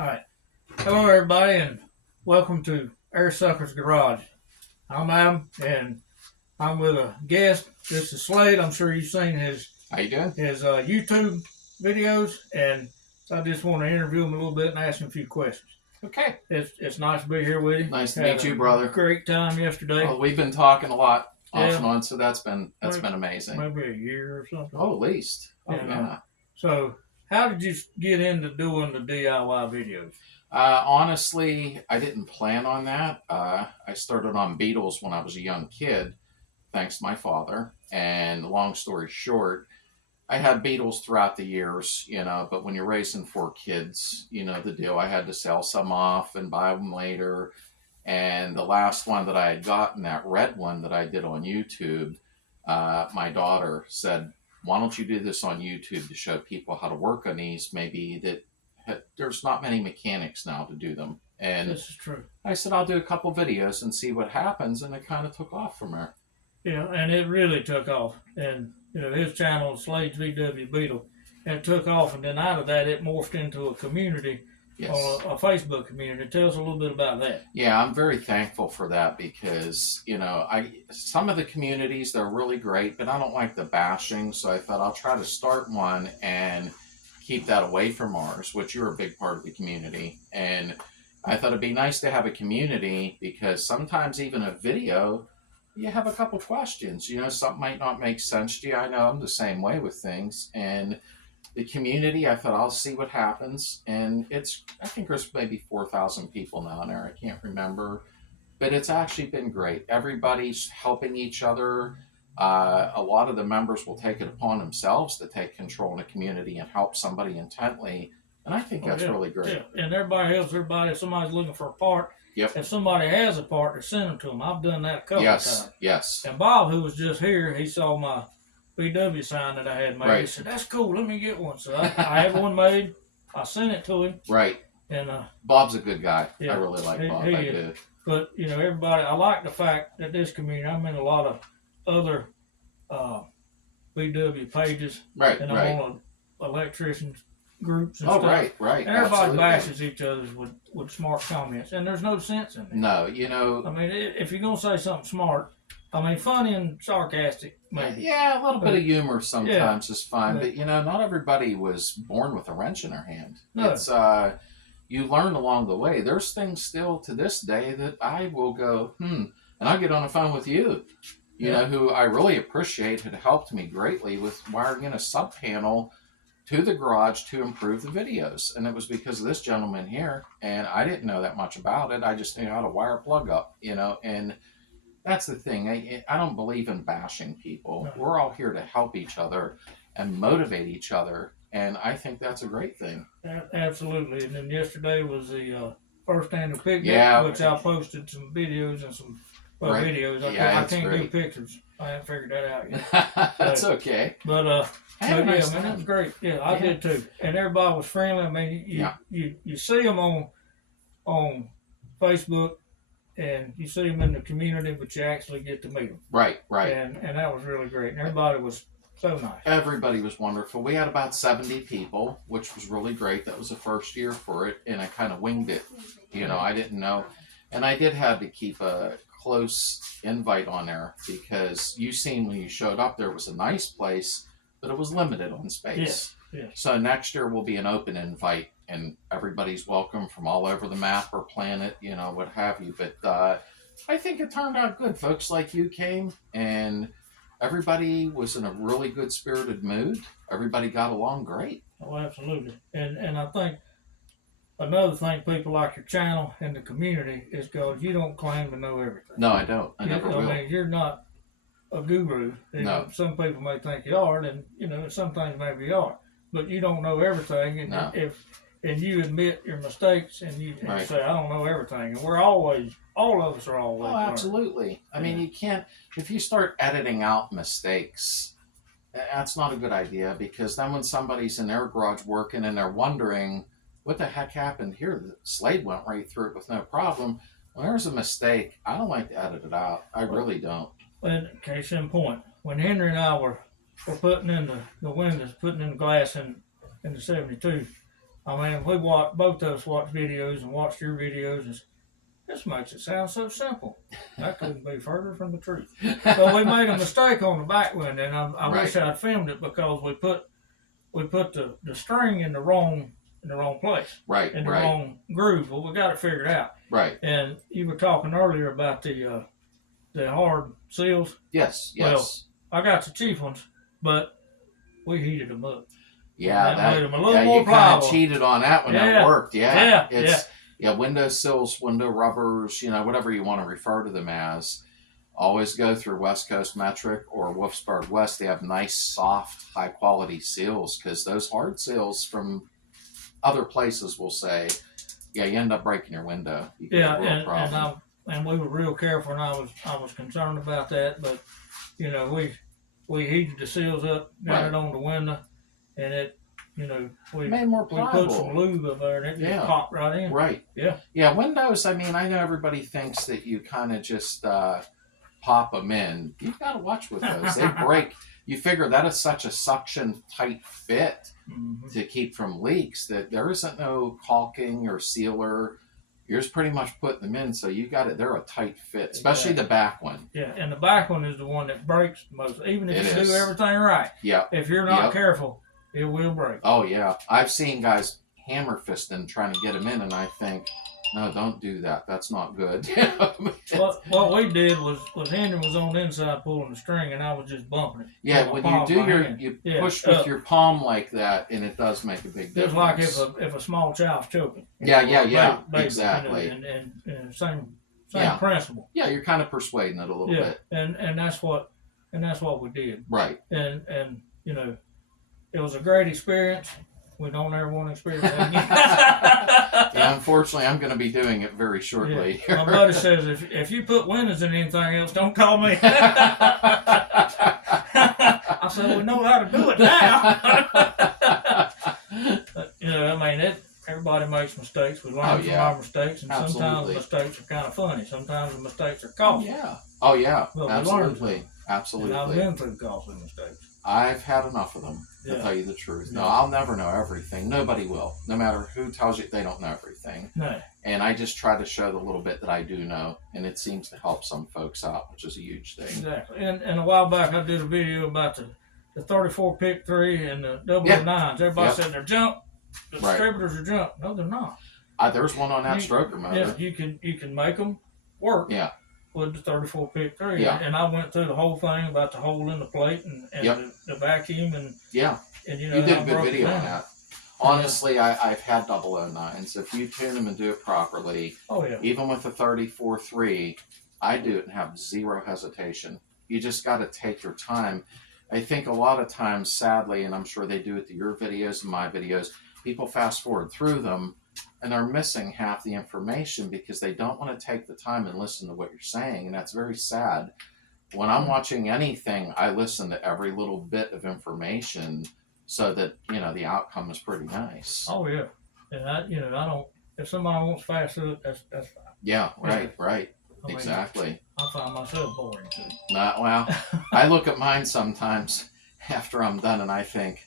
All right. Hello, everybody, and welcome to Air Sucker's Garage. I'm Adam, and I'm with a guest. This is Slade. I'm sure you've seen his How you doing? his YouTube videos, and I just want to interview him a little bit and ask him a few questions. Okay. It's nice to be here with you. Nice to meet you, brother. Great time yesterday. Well, we've been talking a lot off Yeah. and on, so that's been amazing. Maybe a year or something. Oh, at least. Oh, And, yeah. So, how did you get into doing the DIY videos? Honestly, I didn't plan on that. I started on Beatles when I was a young kid, thanks to my father. And long story short, I had Beatles throughout the years, but when you're raising 4 kids, you know the deal. I had to sell some off and buy them later. And the last one that I had gotten, that red one that I did on YouTube, my daughter said, why don't you do this on YouTube to show people how to work on these? Maybe there's not many mechanics now to do them. And This is true. I said, I'll do a couple videos and see what happens. And it kind of took off from there. Yeah, and it really took off. And his channel, Slade's VW Beetle, and it took off. And then out of that, it morphed into a community, Yes. a Facebook community. Tell us a little bit about that. Yeah, I'm very thankful for that because, some of the communities, they're really great, but I don't like the bashing. So I thought I'll try to start one and keep that away from ours, which you're a big part of the community. And I thought it'd be nice to have a community because sometimes even a video, you have a couple questions. Something might not make sense to you. I know I'm the same way with things. And the community, I thought I'll see what happens. And I think there's maybe 4,000 people now in there. I can't remember. But it's actually been great. Everybody's helping each other. A lot of the members will take it upon themselves to take control in the community and help somebody intently. And I think that's really great. Yeah, and everybody helps everybody. If somebody's looking for a part, Yep. if somebody has a part, they send them to them. I've done that a couple of times. Yes. And Bob, who was just here, he saw my VW sign that I had made. Right. He said, "That's cool. Let me get one." So I have one made. I sent it to him. Right. And Bob's a good guy. Yeah, I really like Bob. he I is. do. But everybody. I like the fact that this community. I'm in a lot of other VW pages, Right. and Right. I'm on electricians groups and Oh, stuff. right. And everybody Absolutely. bashes each other with smart comments, and there's no sense in it. No, I mean, if you're gonna say something smart, I mean, funny and sarcastic, maybe. Yeah, a little bit of humor sometimes is fine, But- but not everybody was born with a wrench in their hand. No. It's you learn along the way. There's things still to this day that I will go, and I'll get on the phone with you, who I really appreciate, had helped me greatly with wiring in a sub panel to the garage to improve the videos. And it was because of this gentleman here, and I didn't know that much about it. I just knew how to wire a plug up, and that's the thing. I don't believe in bashing people. No. We're all here to help each other and motivate each other, and I think that's a great thing. Absolutely. And then yesterday was the first annual picnic, Yeah. which I posted some videos and some Right. videos. I Yeah, can't do great. pictures. I haven't figured that out yet. That's okay. But Had a nice man, it time. was great. Yeah, I did too. And everybody was friendly. I mean, you see them on Facebook, and you see them in the community, but you actually get to meet them. Right. And that was really great. And everybody was so nice. Everybody was wonderful. We had about 70 people, which was really great. That was the first year for it, and I kind of winged it. I didn't know. And I did have to keep a close invite on there because you seen when you showed up, there was a nice place, but it was limited on space. Yeah. So next year will be an open invite, and everybody's welcome from all over the map or planet, what have you. But I think it turned out good. Folks like you came, and everybody was in a really good spirited mood. Everybody got along great. Oh, absolutely. And I think another thing people like your channel and the community is because you don't claim to know everything. No, I don't. I never will. I mean, you're not a guru. No. Some people may think you are, and some things maybe you are, but you don't know everything. And No. and you admit your mistakes, and you Right. say, I don't know everything, and all of us are always Oh, learning. absolutely. I mean, you can't, if you start editing out mistakes, that's not a good idea because then when somebody's in their garage working and they're wondering, what the heck happened here? The Slade went right through it with no problem. Well, there's a mistake. I don't like to edit it out. I really don't. And case in point, when Henry and I were putting in the windows, putting in glass in the 72, I mean, both of us watched videos and watched your videos. And this makes it sound so simple. That couldn't be further from the truth. But we made a mistake on the back window, and I wish I'd filmed it because we put the string in the wrong place, Right, in the wrong groove. Well, we got it figured out. Right. And you were talking earlier about the hard seals. Yes. Well, I got the cheap ones, but we heated them up. Yeah, that made them a little more you kind pliable. of cheated on that when that worked. Yeah, window sills, window rubbers, whatever you want to refer to them as. Always go through West Coast Metric or Wolfsburg West. They have nice, soft, high quality seals, because those hard seals from other places will say, you end up breaking your window. You get a real problem. And we were real careful, and I was concerned about that, but we heated the seals up, got it on the window, and it, we made more we pliable. put some lube up there, and it just popped right in. Right. Yeah. Windows. I mean, I know everybody thinks that you kind of just pop them in. You've got to watch with those. They break. You figure that is such a suction tight fit to keep from leaks that there isn't no caulking or sealer. You're just pretty much putting them in, so you got it. They're a tight fit, especially the back one. Yeah, and the back one is the one that breaks the most. Even if you do everything right. Yeah. If you're not careful, it will break. Oh yeah, I've seen guys hammer fisting trying to get them in, and I think, no, don't do that. That's not good. What we did was Henry was on the inside pulling the string, and I was just bumping it. Yeah, when you do you push with your palm like that, and it does make a big difference. It's like if a small child's choking. Yeah, exactly. And same principle. Yeah, you're kind of persuading it a little bit. And that's what we did. Right. And it was a great experience. We don't ever want to experience that again. Yeah, unfortunately, I'm going to be doing it very shortly. Yeah. My buddy says, if you put windows in anything else, don't call me. I said, we know how to do it now. But, I mean, everybody makes mistakes. We learn from our mistakes, and sometimes the mistakes are kind of funny. Sometimes the mistakes are costly. Oh, yeah. But Absolutely. And I've been through costly mistakes. I've had enough of them, to tell you the truth. No, I'll never know everything. Nobody will. No matter who tells you they don't know everything. No. And I just try to show the little bit that I do know, and it seems to help some folks out, which is a huge thing. Exactly. And a while back, I did a video about the 34 pick 3 and the 009s. Everybody said they're junk. The distributors are junk. No, they're not. There's one on that stroker motor. Yeah, you can make them work. Yeah. With the 34 pick 3. Yeah. And I went through the whole thing about the hole in the plate and the vacuum and you did a good video on that. Honestly, I've had 009s. If you tune them and do it properly, even with the 34.3, I do it and have zero hesitation. You just got to take your time. I think a lot of times, sadly, and I'm sure they do it to your videos and my videos, people fast forward through them and they're missing half the information because they don't want to take the time and listen to what you're saying, and that's very sad. When I'm watching anything, I listen to every little bit of information so that, the outcome is pretty nice. Oh, yeah. And I don't, if somebody wants fast food, that's fine. Yeah, right. I mean, Exactly. I find myself boring too. Well, I look at mine sometimes after I'm done and I think,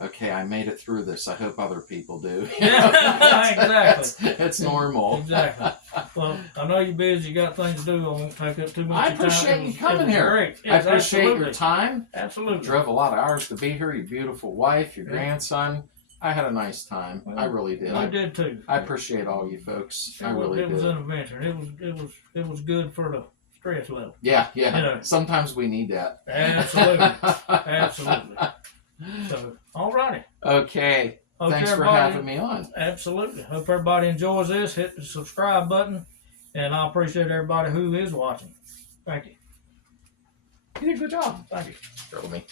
okay, I made it through this. I hope other people do. Exactly. It's normal. Exactly. Well, I know you're busy. You got things to do. I won't take up too much I of your time. appreciate you coming here. Great. Yes, I appreciate your time. Absolutely. You drove a lot of hours to be here. Your beautiful wife, your grandson. I had a nice time. Well, I really did. I did too. I appreciate all you folks. I really did. It was an adventure. It was good for the stress level. Yeah. Sometimes we need that. Absolutely. So, all righty. Okay. Thanks for having me on. Absolutely. Hope everybody enjoys this. Hit the subscribe button, and I appreciate everybody who is watching. Thank you. You did a good job. Thank you. Jeremy.